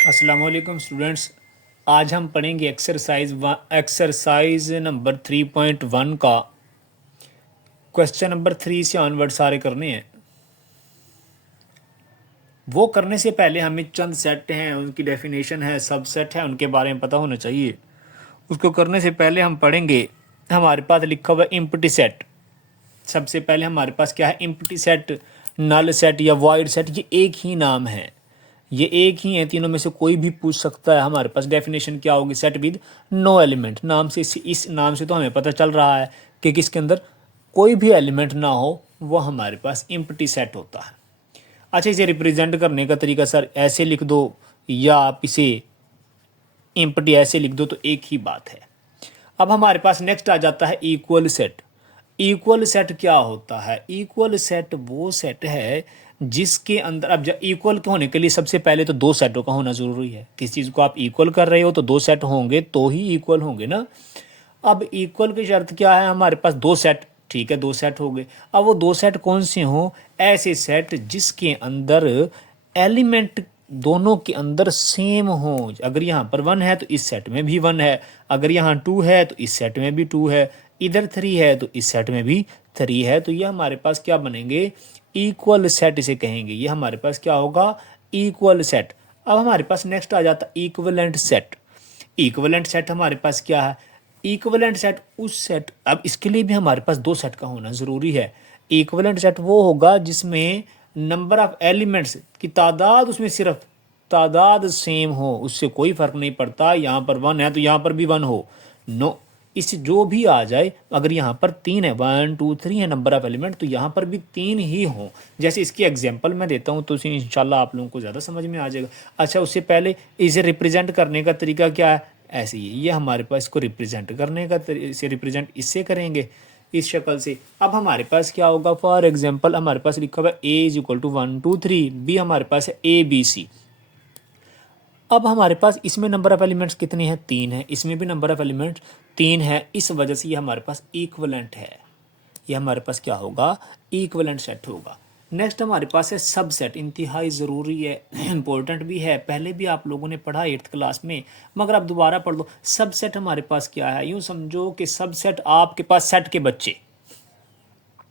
अस्सलाम वालेकुम स्टूडेंट्स। आज हम पढ़ेंगे एक्सरसाइज नंबर 3.1 का क्वेश्चन नंबर 3 से ऑनवर्ड सारे करने हैं। वो करने से पहले हमें चंद सेट हैं, उनकी डेफिनेशन है, सबसेट है, उनके बारे में पता होना चाहिए। उसको करने से पहले हम पढ़ेंगे, हमारे पास लिखा हुआ है एम्प्टी सेट। सबसे पहले हमारे पास क्या है? एम्प्टी सेट, नल सेट या वॉइड सेट, ये एक ही नाम है, ये एक ही है। तीनों में से कोई भी पूछ सकता है। हमारे पास डेफिनेशन क्या होगी? Set with no element. नाम से इस नाम से तो हमें पता चल रहा है कि किसके अंदर कोई भी एलिमेंट ना हो, वो हमारे पास एम्प्टी सेट होता है। अच्छा, इसे रिप्रेजेंट करने का तरीका सर ऐसे लिख दो या आप इसे एम्प्टी ऐसे लिख दो, तो एक ही बात है। अब हमारे पास नेक्स्ट आ जाता है इक्वल सेट। इक्वल सेट क्या होता है? इक्वल सेट वो सेट है जिसके अंदर, अब इक्वल होने के लिए सबसे पहले तो दो सेटों का होना जरूरी है। किसी चीज़ को आप इक्वल कर रहे हो तो दो सेट होंगे तो ही इक्वल होंगे ना। अब इक्वल की शर्त क्या है? हमारे पास दो सेट, ठीक है, दो सेट हो गए। अब वो दो सेट कौन से हों? ऐसे सेट जिसके अंदर एलिमेंट दोनों के अंदर सेम हो। अगर यहाँ पर 1 है तो इस सेट में भी 1 है, अगर यहाँ 2 है तो इस सेट में भी 2 है, इधर 3 है तो इस सेट में भी 3 है। तो ये हमारे पास क्या बनेंगे? इक्वल सेट इसे कहेंगे। ये हमारे पास क्या होगा? Equal set. अब हमारे पास नेक्स्ट आ जाता है इक्विवेलेंट सेट। इक्विवेलेंट सेट हमारे पास क्या है? इक्विवेलेंट सेट उस सेट, अब इसके लिए भी हमारे पास दो सेट का होना ज़रूरी है। इक्विवेलेंट सेट वो होगा जिसमें नंबर ऑफ एलिमेंट्स की तादाद, उसमें सिर्फ तादाद सेम हो, उससे कोई फ़र्क नहीं पड़ता। यहाँ पर 1 है तो यहाँ पर भी 1 हो, नो, इस जो भी आ जाए। अगर यहाँ पर 3 है, 1 2 3 है नंबर ऑफ एलिमेंट, तो यहाँ पर भी 3 ही हों। जैसे इसकी एग्जांपल मैं देता हूँ तो इंशाल्लाह आप लोगों को ज़्यादा समझ में आ जाएगा। अच्छा, उससे पहले इसे रिप्रेजेंट करने का तरीका क्या है? ऐसे ही ये हमारे पास इसको रिप्रेजेंट करने का इसे रिप्रेजेंट इससे करेंगे, इस शक्ल से। अब हमारे पास क्या होगा? फॉर एग्जांपल हमारे पास लिखा हुआ है ए इज इक्वल टू 1 2 3, बी हमारे पास है ए बी सी। अब हमारे पास इसमें नंबर ऑफ एलिमेंट्स कितने हैं? 3 है, इसमें भी नंबर ऑफ एलिमेंट्स 3 है। इस वजह से ये हमारे पास इक्विवेलेंट है। ये हमारे पास क्या होगा? इक्विवेलेंट सेट होगा। नेक्स्ट हमारे पास है सबसेट। इंतहाई ज़रूरी है, इंपॉर्टेंट भी है, पहले भी आप लोगों ने पढ़ा 8th क्लास में, मगर आप दोबारा पढ़ लो। सबसेट हमारे पास क्या है? यूँ समझो कि सबसेट आपके पास सेट के बच्चे,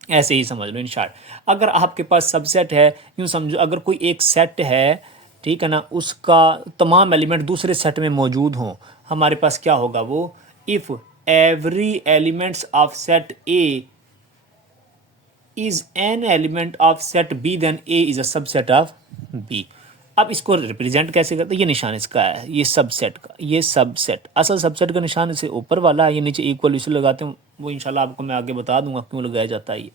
ऐसे ही समझ लो इन शॉर्ट। अगर आपके पास सबसेट है, यूँ समझो अगर कोई एक सेट है, ठीक है ना, उसका तमाम एलिमेंट दूसरे सेट में मौजूद हों, हमारे पास क्या होगा वो? If every elements of set A is an element of set B, then A is a subset of B. अब इसको रिप्रेजेंट कैसे करते हैं? ये निशान इसका है, ये सबसेट का, ये सबसेट, असल सबसेट का निशान इसे ऊपर वाला है, ये नीचे इक्वल इसे लगाते हैं, वो इंशाल्लाह आपको मैं आगे बता दूंगा क्यों लगाया जाता है। ये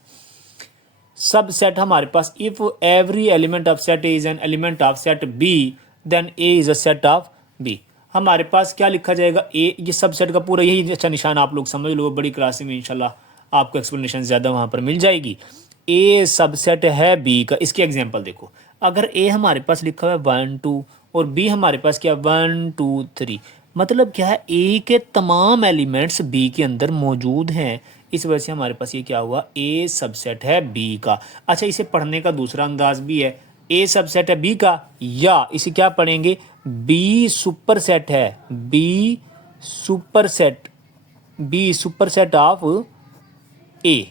सबसेट हमारे पास, if every element of set A is an element of set B, then A is a set of B. हमारे पास क्या लिखा जाएगा? ए, ये सबसेट का पूरा यही अच्छा निशान आप लोग समझ लो, बड़ी क्लास में इंशाल्लाह आपको एक्सप्लेनेशन ज़्यादा वहाँ पर मिल जाएगी। ए सबसेट है बी का। इसकी एग्जांपल देखो, अगर ए हमारे पास लिखा हुआ है 1 2 और बी हमारे पास क्या 1 2 3, मतलब क्या है? ए के तमाम एलिमेंट्स बी के अंदर मौजूद हैं। इस वजह से हमारे पास ये क्या हुआ? ए सबसेट है बी का। अच्छा, इसे पढ़ने का दूसरा अंदाज भी है, ए सबसेट है बी का, या इसे क्या पढ़ेंगे? बी सुपर सेट है, B super set, B super set of A.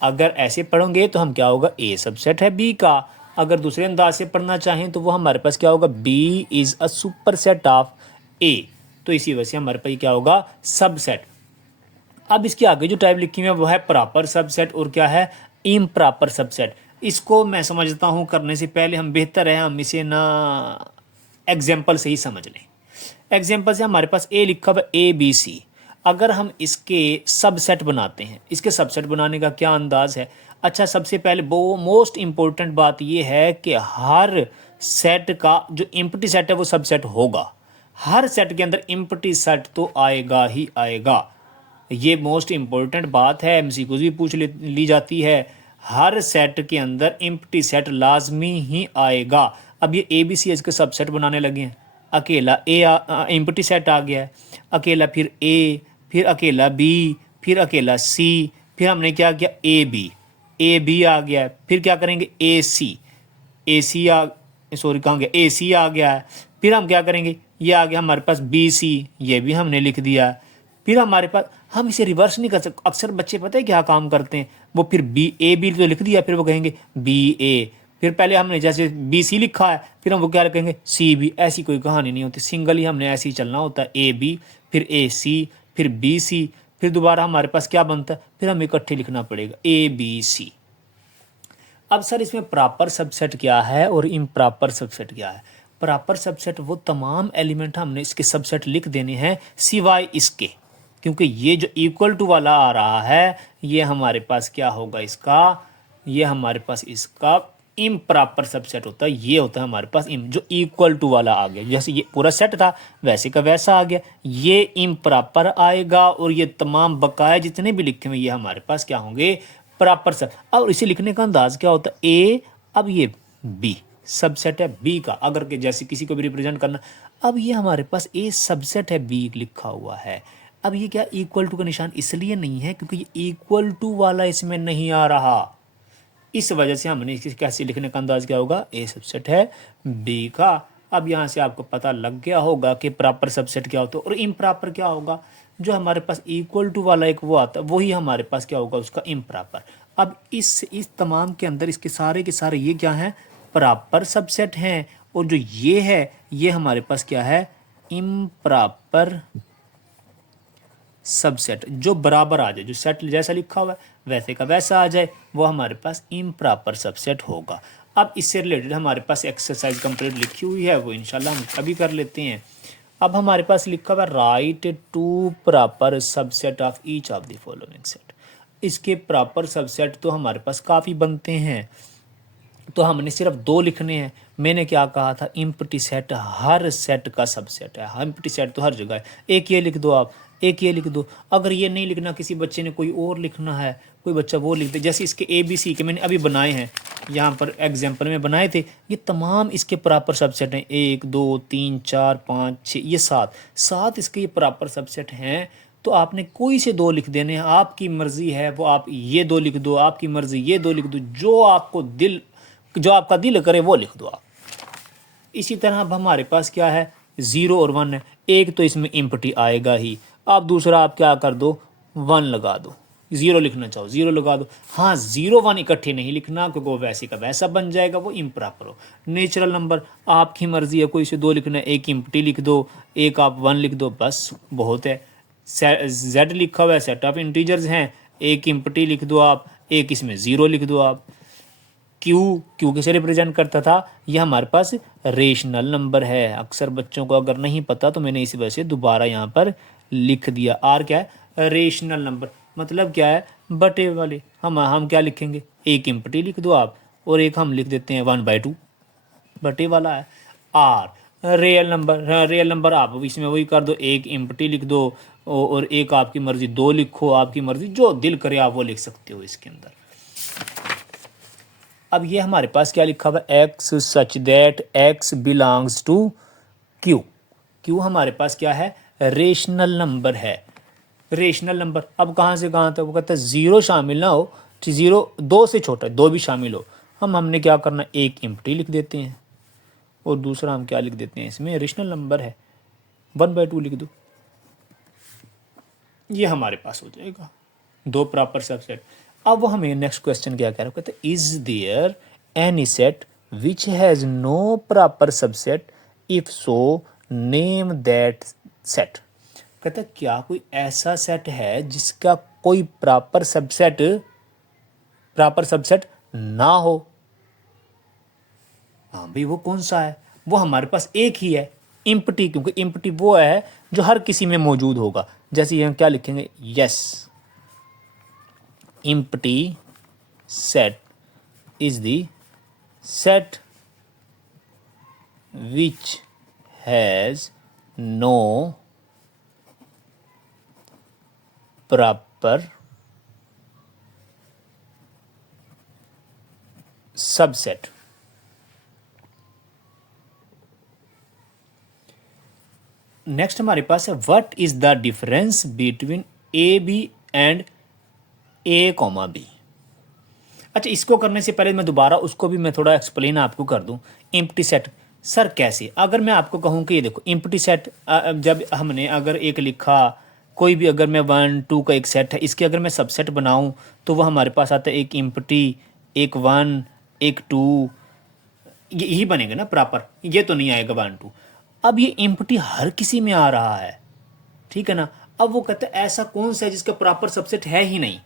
अगर ऐसे पढ़ोगे तो हम क्या होगा? ए सबसेट है बी का। अगर दूसरे अंदाज से पढ़ना चाहें तो वो हमारे पास क्या होगा? B is a super set of A. तो इसी वजह से हमारे पास क्या होगा? सबसेट। अब इसके आगे जो टाइप लिखी हुई है वो है प्रॉपर सबसेट और क्या है? Improper subset. इसको मैं समझता हूँ करने से पहले हम बेहतर है हम इसे ना एग्जाम्पल से ही समझ लें। एग्जाम्पल से हमारे पास ए लिखा हुआ ए बी सी, अगर हम इसके सबसेट बनाते हैं, इसके सबसेट बनाने का क्या अंदाज है? अच्छा, सबसे पहले वो मोस्ट इंपॉर्टेंट बात ये है कि हर सेट का जो एम्प्टी सेट है वो सबसेट होगा। हर सेट के अंदर एम्प्टी सेट तो आएगा ही आएगा। ये मोस्ट इंपॉर्टेंट बात है, एमसीक्यूज भी पूछ ली जाती है। हर सेट के अंदर एम्प्टी सेट लाजमी ही आएगा। अब ये ए बी सी इसके सबसेट बनाने लगे हैं। अकेला ए एम्प्टी सेट आ गया है, अकेला फिर ए, फिर अकेला बी, फिर अकेला सी, फिर हमने क्या किया? ए बी आ गया है, फिर क्या करेंगे? ए सी आ, सॉरी कहाँ गया? ए सी आ गया है, फिर हम क्या करेंगे, ये आ गया हमारे पास बी सी, ये भी हमने लिख दिया। फिर हमारे पास हम इसे रिवर्स नहीं कर सकते। अक्सर बच्चे पता है क्या काम करते हैं, वो फिर बी ए बी तो लिख दिया, फिर वो कहेंगे बी ए, फिर पहले हमने जैसे बी सी लिखा है फिर हम वो क्या कहेंगे सी बी। ऐसी कोई कहानी नहीं होती, सिंगल ही हमने ऐसे ही चलना होता है, ए बी फिर ए सी फिर बी सी, फिर दोबारा हमारे पास क्या बनता है, फिर हमें इकट्ठे लिखना पड़ेगा ए बी सी। अब सर इसमें प्रॉपर सबसेट क्या है और इम्प्रॉपर सबसेट क्या है। प्रॉपर सबसेट वो तमाम एलिमेंट हमने इसके सबसेट लिख देने हैं सिवाय इसके, क्योंकि ये जो इक्वल टू वाला आ रहा है ये हमारे पास क्या होगा इसका, ये हमारे पास इसका इम्प्रॉपर सबसेट होता है। ये होता है हमारे पास जो इक्वल टू वाला आ गया, जैसे ये पूरा सेट था वैसे का वैसा आ गया, ये इम्प्रॉपर आएगा। और ये तमाम बकाया जितने भी लिखे हुए ये हमारे पास क्या होंगे, प्रॉपर सब। और इसे लिखने का अंदाज क्या होता है, ए, अब ये बी सबसेट है बी का, अगर के जैसे किसी को भी रिप्रेजेंट करना। अब ये हमारे पास ए सबसेट है बी लिखा हुआ है। अब ये क्या इक्वल टू का निशान इसलिए नहीं है क्योंकि ये इक्वल टू वाला इसमें नहीं आ रहा, इस वजह से हमने इसे कैसे लिखने का अंदाज क्या होगा, ए सबसेट है बी का। अब यहाँ से आपको पता लग गया होगा कि प्रॉपर सबसेट क्या होता है और इम्प्रॉपर क्या होगा। जो हमारे पास इक्वल टू वाला एक वो आता है वही हमारे पास क्या होगा उसका इम्प्रॉपर। अब इस तमाम के अंदर इसके सारे ये क्या हैं, प्रॉपर सबसेट हैं। और जो ये है ये हमारे पास क्या है, इम्प्रॉपर सबसेट। जो बराबर आ जाए, जो सेट जैसा लिखा हुआ है वैसे का वैसा आ जाए, वो हमारे पास इम्प्रॉपर सबसेट होगा। अब इससे रिलेटेड हमारे पास एक्सरसाइज कंप्लीट लिखी हुई है, वो इंशाल्लाह हम कभी कर लेते हैं। अब हमारे पास लिखा हुआ है write two proper subset of each of the following set. इसके प्रॉपर सबसेट तो हमारे पास काफ़ी बनते हैं, तो हमने सिर्फ 2 लिखने हैं। मैंने क्या कहा था, इम्प्टी सेट हर सेट का सबसेट है। इम्प्टी सेट तो हर जगह है। एक ये लिख दो आप, एक ये लिख दो। अगर ये नहीं लिखना, किसी बच्चे ने कोई और लिखना है, कोई बच्चा वो लिख दे। जैसे इसके ए बी सी के मैंने अभी बनाए हैं, यहाँ पर एग्जाम्पल में बनाए थे, ये तमाम इसके प्रॉपर सबसेट हैं। 1 2 3 4 5 6 ये 7 इसके ये प्रॉपर सबसेट हैं। तो आपने कोई से 2 लिख देने हैं, आपकी मर्जी है वो आप ये 2 लिख दो, आपकी मर्जी ये 2 लिख दो, जो आपका दिल करे वो लिख दो आप। इसी तरह अब हमारे पास क्या है, 0 और 1 है। एक तो इसमें इम्पटी आएगा ही, आप दूसरा आप क्या कर दो 1 लगा दो। 0 लिखना चाहो 0 लगा दो। हाँ 0 1 इकट्ठे नहीं लिखना क्योंकि वो वैसे का वैसा बन जाएगा, वो इम्प्रॉपर हो। नेचुरल नंबर आपकी मर्जी है, कोई से 2 लिखना है, एक इम्पटी लिख दो, एक आप 1 लिख दो, बस बहुत है। Z लिखा हुआ है, सेट ऑफ इंटीजर्स हैं, एक इम्पटी लिख दो आप, एक इसमें 0 लिख दो आप। क्यू किसे रिप्रेजेंट करता था, यह हमारे पास रेशनल नंबर है। अक्सर बच्चों को अगर नहीं पता तो मैंने इस वजह से दोबारा यहाँ पर लिख दिया। आर क्या है, रेशनल नंबर, मतलब क्या है, बटे वाले। हम क्या लिखेंगे, एक इम्पटी लिख दो आप और एक हम लिख देते हैं 1/2, बटे वाला है। आर रियल नंबर आप इसमें वही कर दो, एक इम्पटी लिख दो और एक आपकी मर्जी 2 लिखो, आपकी मर्जी जो दिल करे आप वो लिख सकते हो इसके अंदर। अब ये हमारे पास क्या लिखा हुआ है, x such that x belongs to Q. Q हमारे पास क्या है, रेशनल नंबर है। रेशनल नंबर अब कहाँ से कहाँ तक, वो कहता है 0 शामिल ना हो, 0 2 से छोटा, 2 भी शामिल हो। हमने क्या करना, एक इम्पटी लिख देते हैं और दूसरा हम क्या लिख देते हैं, इसमें रेशनल नंबर है 1/2 लिख दो, ये हमारे पास हो जाएगा 2 प्रॉपर सबसेट। अब वो हमें नेक्स्ट क्वेश्चन क्या कह रहा है, कहते हैं is there any set which has no proper subset, if so name that set. कहता है क्या कोई ऐसा सेट है जिसका कोई प्रॉपर सबसेट ना हो। हाँ भाई वो कौन सा है, वो हमारे पास एक ही है, इम्पटी, क्योंकि इम्पटी वो है जो हर किसी में मौजूद होगा। जैसे हम क्या लिखेंगे, yes empty set is the set which has no proper subset। Next हमारे पास है what is the difference between A B and A, B। अच्छा इसको करने से पहले मैं दोबारा उसको भी मैं थोड़ा एक्सप्लेन आपको कर दूं। एम्प्टी सेट सर कैसे? अगर मैं आपको कहूँ कि ये देखो इम्प्टी सेट, जब हमने अगर एक लिखा कोई भी, अगर मैं 1 2 का एक सेट है, इसके अगर मैं सबसेट बनाऊं तो वो हमारे पास आता है एक इम्प्टी, एक 1, एक 2, यही बनेगा ना प्रॉपर, ये तो नहीं आएगा 1 2। अब ये इम्प्टी हर किसी में आ रहा है, ठीक है ना। अब वो कहते हैं ऐसा कौन सा है जिसका प्रॉपर सबसेट है ही नहीं,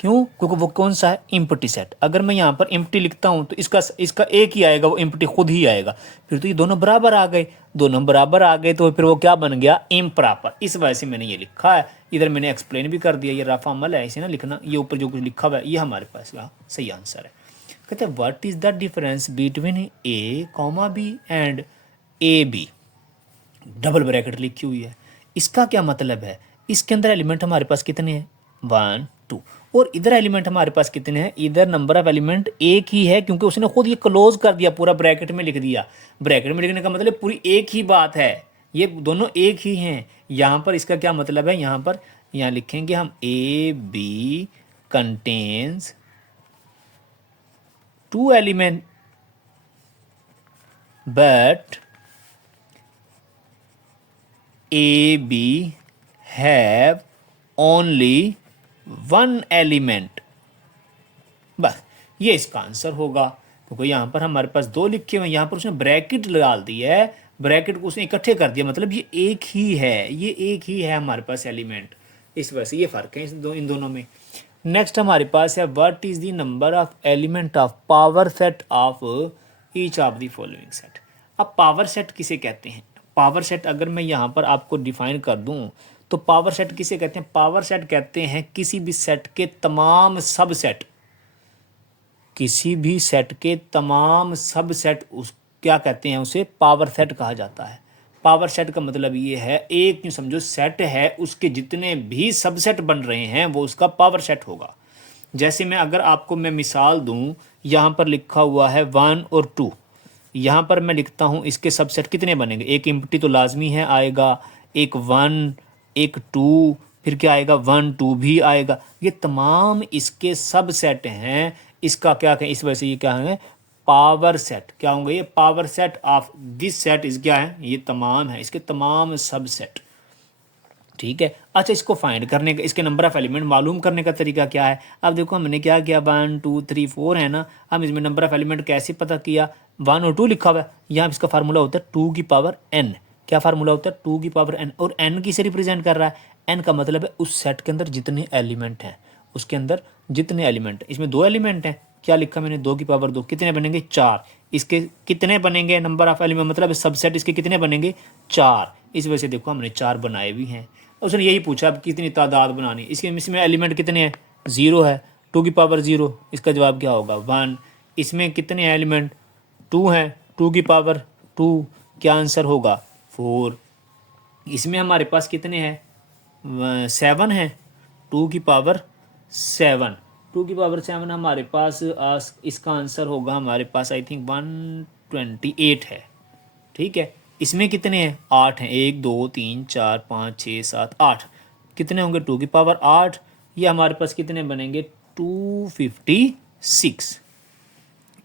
क्यों? क्योंकि वो कौन सा है? Empty set. अगर मैं यहाँ पर इम्प्टी लिखता हूँ तो इसका इसका एक ही आएगा, वो इम्प्टी खुद ही आएगा। फिर तो ये दोनों बराबर आ गए, दोनों बराबर आ गए तो फिर वो क्या बन गया? इम्प्रॉपर। इस वजह से मैंने ये लिखा है। इधर मैंने एक्सप्लेन भी कर दिया, ये रफ अमल है इसे ना लिखना, ये ऊपर जो कुछ लिखा हुआ है ये हमारे पास का सही आंसर है। कहते हैं what is the difference between A comma B and A B, double bracket लिखी हुई है, इसका क्या मतलब है? इसके अंदर एलिमेंट हमारे पास कितने हैं? 1 2। और इधर एलिमेंट हमारे पास कितने हैं? इधर नंबर ऑफ एलिमेंट एक ही है, क्योंकि उसने खुद ये क्लोज कर दिया, पूरा ब्रैकेट में लिख दिया। ब्रैकेट में लिखने का मतलब पूरी एक ही बात है, ये दोनों एक ही हैं। यहाँ पर इसका क्या मतलब है? यहाँ पर यहाँ लिखेंगे हम A B contains 2 element but A B have only 1 element. बस ये इसका आंसर होगा, क्योंकि यहाँ पर हमारे पास 2 लिखे हुए हैं, यहाँ पर उसने ब्रैकेट डाल दिया है, ब्रैकेट को उसने इकट्ठे कर दिया, मतलब ये एक ही है, ये एक ही है हमारे पास एलिमेंट। इस वजह से ये फ़र्क है इन दोनों में। नेक्स्ट हमारे पास है what is the number of element of power set of each of the following set. अब पावर सेट किसे कहते हैं? पावर सेट अगर मैं यहाँ पर आपको डिफाइन कर दूँ तो पावर सेट किसे कहते हैं? पावर सेट कहते हैं किसी भी सेट के तमाम सबसेट, किसी भी सेट के तमाम सबसेट, उस क्या कहते हैं? उसे पावर सेट कहा जाता है। पावर सेट का मतलब ये है, एक यूँ समझो सेट है, उसके जितने भी सबसेट बन रहे हैं वो उसका पावर सेट होगा। जैसे मैं अगर आपको मैं मिसाल दूं, यहाँ पर लिखा हुआ है 1 और 2, यहाँ पर मैं लिखता हूँ इसके सबसेट कितने बनेंगे? एक इम्प्टी तो लाजमी है आएगा, एक 1 एक 2, फिर क्या आएगा? 1 2 भी आएगा। ये तमाम इसके सबसेट हैं, इसका क्या कहें? इस वजह से ये क्या है? Power set. क्या होंगे ये? Power set of this set is क्या है? ये तमाम है, इसके तमाम सबसेट, ठीक है। अच्छा, इसको फाइंड करने का, इसके नंबर ऑफ एलिमेंट मालूम करने का तरीका क्या है? अब देखो हमने क्या किया, 1 2 3 4 है ना, हम इसमें नंबर ऑफ एलिमेंट कैसे पता किया? 1 और 2 लिखा हुआ है, यहाँ इसका फार्मूला होता है 2 की पावर n। क्या फार्मूला होता है? 2 की पावर n। और n किसे रिप्रेजेंट कर रहा है? n का मतलब है उस सेट के अंदर जितने एलिमेंट हैं, उसके अंदर जितने एलिमेंट हैं। इसमें 2 एलिमेंट हैं, क्या लिखा मैंने? 2 की पावर 2, कितने बनेंगे? 4। इसके कितने बनेंगे नंबर ऑफ एलिमेंट, मतलब सबसेट इसके कितने बनेंगे? 4। इस वजह से देखो हमने 4 बनाए भी हैं। उसने यही पूछा अब कितनी तादाद बनानी, इसमें एलिमेंट कितने हैं? 0 है, 2 की पावर 0, इसका जवाब क्या होगा? 1। इसमें कितने एलिमेंट? 2 हैं, 2 की पावर 2, क्या आंसर होगा? 4। इसमें हमारे पास कितने हैं? 7 हैं, 2 की पावर 7, 2 की पावर 7 हमारे पास, इसका आंसर होगा हमारे पास आई थिंक 128 है, ठीक है। इसमें कितने हैं? 8 हैं, 1 2 3 4 5 6 7 8, कितने होंगे? 2 की पावर 8। ये हमारे पास कितने बनेंगे? 256।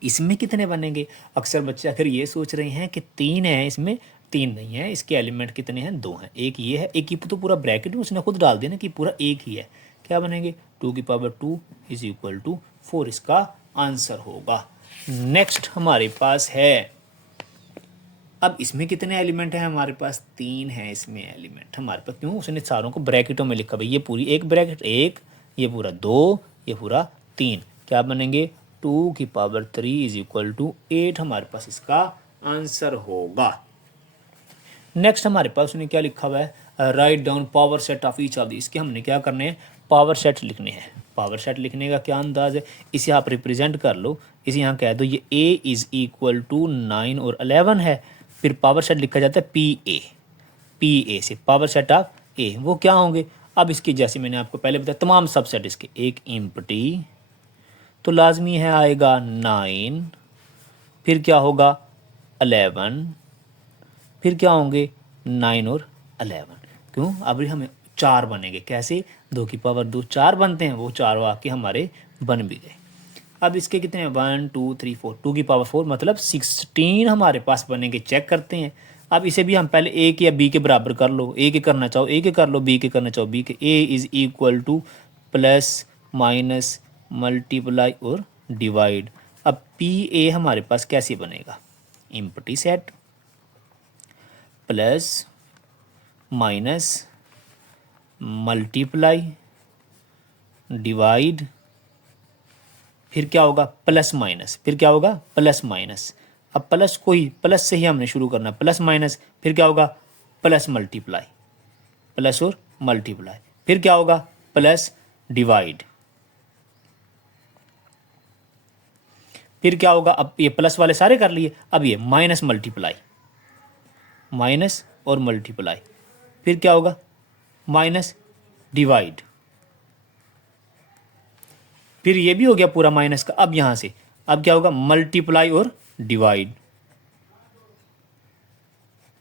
इसमें कितने बनेंगे? अक्सर बच्चे अगर ये सोच रहे हैं कि 3 है, इसमें 3 नहीं है, इसके एलिमेंट कितने हैं? 2 हैं। एक ये है, एक ही तो पूरा ब्रैकेट में उसने खुद डाल दिया ना कि पूरा एक ही है। क्या बनेंगे? 2 की पावर 2 इज इक्वल टू 4, इसका आंसर होगा। नेक्स्ट हमारे पास है, अब इसमें कितने एलिमेंट हैं? हमारे पास 3 हैं इसमें एलिमेंट हमारे पास। क्यों? उसने सारों को ब्रैकेटों में लिखा, भाई ये पूरी एक ब्रैकेट 1, ये पूरा 2, ये पूरा 3, क्या बनेंगे? 2 की पावर 3 इज इक्वल टू 8, हमारे पास इसका आंसर होगा। नेक्स्ट हमारे पास उसने क्या लिखा हुआ है? Write down power set of each of the. इसके हमने क्या करने हैं? पावर सेट लिखने हैं। पावर सेट लिखने का क्या अंदाज है? इसे आप रिप्रेजेंट कर लो, इसे यहाँ कह दो ये a इज़ इक्वल टू 9 और 11 है। फिर पावर सेट लिखा जाता है पी ए से, पावर सेट ऑफ ए। वो क्या होंगे? अब इसकी जैसे मैंने आपको पहले बताया तमाम सबसेट इसके, एक इम्प्टी तो लाजमी है आएगा 9, फिर क्या होगा? 11, फिर क्या होंगे? 9 और 11। क्यों? अब हमें 4 बनेंगे। कैसे? 2 की पावर 2 4 बनते हैं, वो 4 वाकई हमारे बन भी गए। अब इसके कितने हैं 1 2 3 4 2 की पावर 4 मतलब 16 हमारे पास बनेंगे। चेक करते हैं। अब इसे भी हम पहले ए के या बी के बराबर कर लो। ए के करना चाहो ए के कर लो, बी के करना चाहो बी के। A is equal two plus minus multiply और डिवाइड। अब पी ए हमारे पास कैसे बनेगा, empty set plus minus multiply divide, फिर क्या होगा प्लस माइनस, फिर क्या होगा प्लस माइनस। अब प्लस को ही प्लस से ही हमने शुरू करना, प्लस माइनस, फिर क्या होगा प्लस मल्टीप्लाई, प्लस और मल्टीप्लाई, फिर क्या होगा प्लस डिवाइड, फिर क्या होगा। अब ये प्लस वाले सारे कर लिए, अब ये माइनस मल्टीप्लाई, माइनस और मल्टीप्लाई, फिर क्या होगा माइनस डिवाइड, फिर ये भी हो गया पूरा माइनस का। अब यहां से अब क्या होगा मल्टीप्लाई और डिवाइड।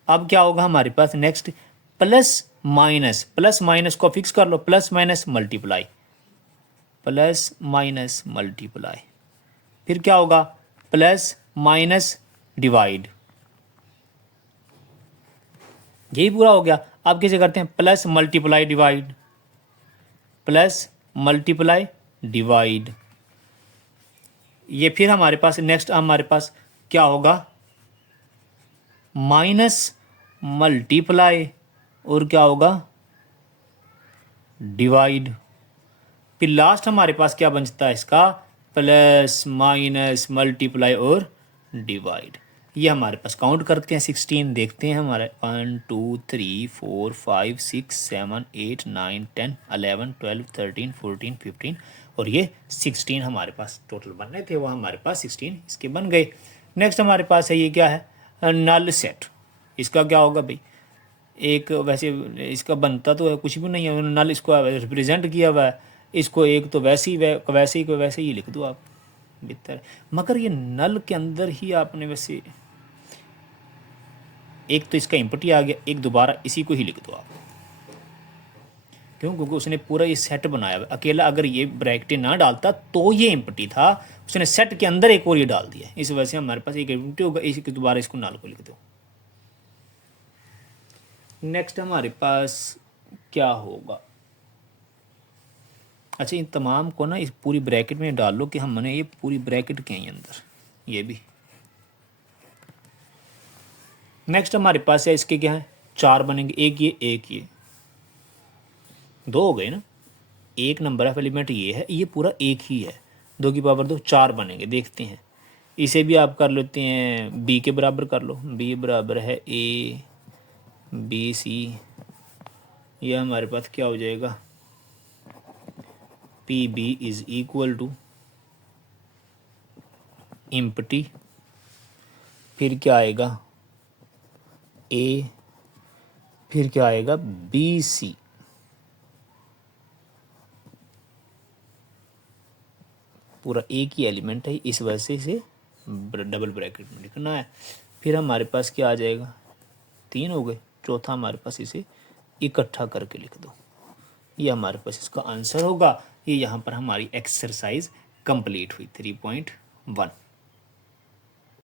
अब क्या होगा हमारे पास next plus minus, plus minus को फिक्स कर लो, plus minus multiply, plus minus multiply, फिर क्या होगा प्लस माइनस डिवाइड। यही पूरा हो गया। अब कैसे करते हैं plus multiply divide, plus multiply divide. ये फिर हमारे पास नेक्स्ट हमारे पास क्या होगा माइनस मल्टीप्लाई और क्या होगा डिवाइड। फिर लास्ट हमारे पास क्या बचता है इसका प्लस माइनस मल्टीप्लाई और डिवाइड। ये हमारे पास काउंट करते हैं 16, देखते हैं हमारे 1 2 3 4 5 6 7 8 9 10 11 12 13 14 15 और ये 16 हमारे पास टोटल बनने थे, वो हमारे पास 16 इसके बन गए। नेक्स्ट हमारे पास है ये क्या है नल सेट। इसका क्या होगा भाई, एक वैसे इसका बनता तो है कुछ भी नहीं है, नल इसको रिप्रेजेंट किया हुआ है, इसको एक तो वैसे ही लिख दो आप बेहतर। मगर ये नल के अंदर ही आपने वैसे एक तो इसका इम्पटी आ गया, एक दोबारा इसी को ही लिख दो आप, क्यों क्योंकि उसने पूरा ये सेट बनाया हुआ। अकेला अगर ये ब्रैकेटें ना डालता तो ये इम्पटी था, उसने सेट के अंदर एक और ये डाल दिया, इस वजह से हमारे पास एक इम्पटी होगा, इसी के दोबारा इसको नल को लिख दो। नेक्स्ट हमारे पास क्या होगा, अच्छा इन तमाम को ना इस पूरी ब्रैकेट में डाल लो कि हमने ये पूरी ब्रैकेट के हैं अंदर, ये भी। नेक्स्ट हमारे पास है इसके क्या है 4 बनेंगे, एक ये 2 हो गए ना, एक नंबर ऑफ एलिमेंट ये है, ये पूरा एक ही है, 2 की पावर 2 4 बनेंगे। देखते हैं इसे भी आप कर लेते हैं बी के बराबर कर लो, बी बराबर है ए बी सी, यह हमारे पास क्या हो जाएगा P B is equal to empty, फिर क्या आएगा ए, फिर क्या आएगा बी सी, पूरा एक ही एलिमेंट है, इस वजह से इसे डबल ब्रैकेट में लिखना है। फिर हमारे पास क्या आ जाएगा 3 हो गए, चौथा हमारे पास इसे इकट्ठा करके लिख दो, ये हमारे पास इसका आंसर होगा। ये यहाँ पर हमारी एक्सरसाइज कंप्लीट हुई 3.1।